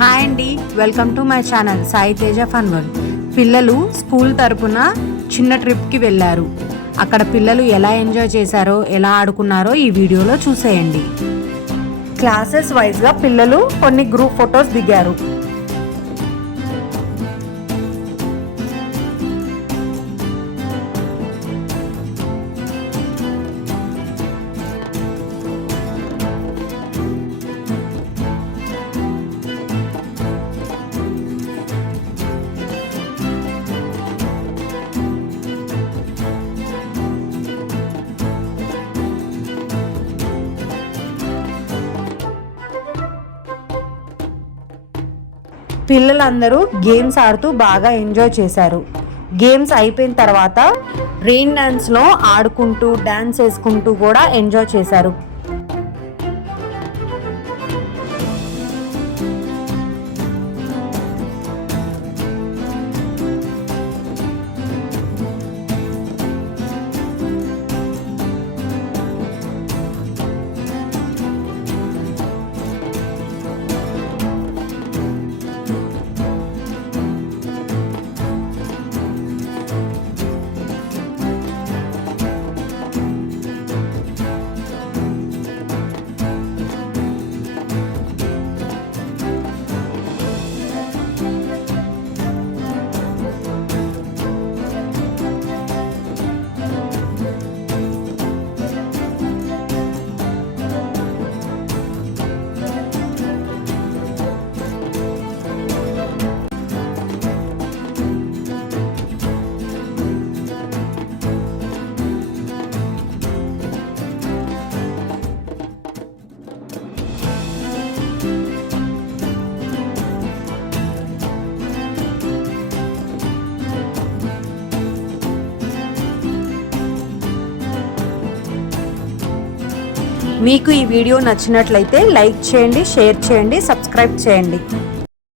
హాయ్ అండి, welcome to my channel Sai Teja fun world. పిల్లలు స్కూల్ తరపున చిన్న ట్రిప్కి వెళ్ళారు. అక్కడ పిల్లలు ఎలా ఎంజాయ్ చేశారో, ఎలా ఆడుకున్నారో ఈ వీడియోలో చూసేయండి. క్లాసెస్ వైజ్గా పిల్లలు కొన్ని గ్రూప్ ఫొటోస్ దిగారు. పిల్లలందరూ గేమ్స్ ఆడుతూ బాగా ఎంజాయ్ చేశారు. గేమ్స్ అయిపోయిన తర్వాత రెయిన్ డాన్స్లో ఆడుకుంటూ డాన్స్ వేసుకుంటూ కూడా ఎంజాయ్ చేశారు. మీకు ఈ వీడియో నచ్చినట్లయితే లైక్ చేయండి, షేర్ చేయండి, సబ్స్క్రైబ్ చేయండి.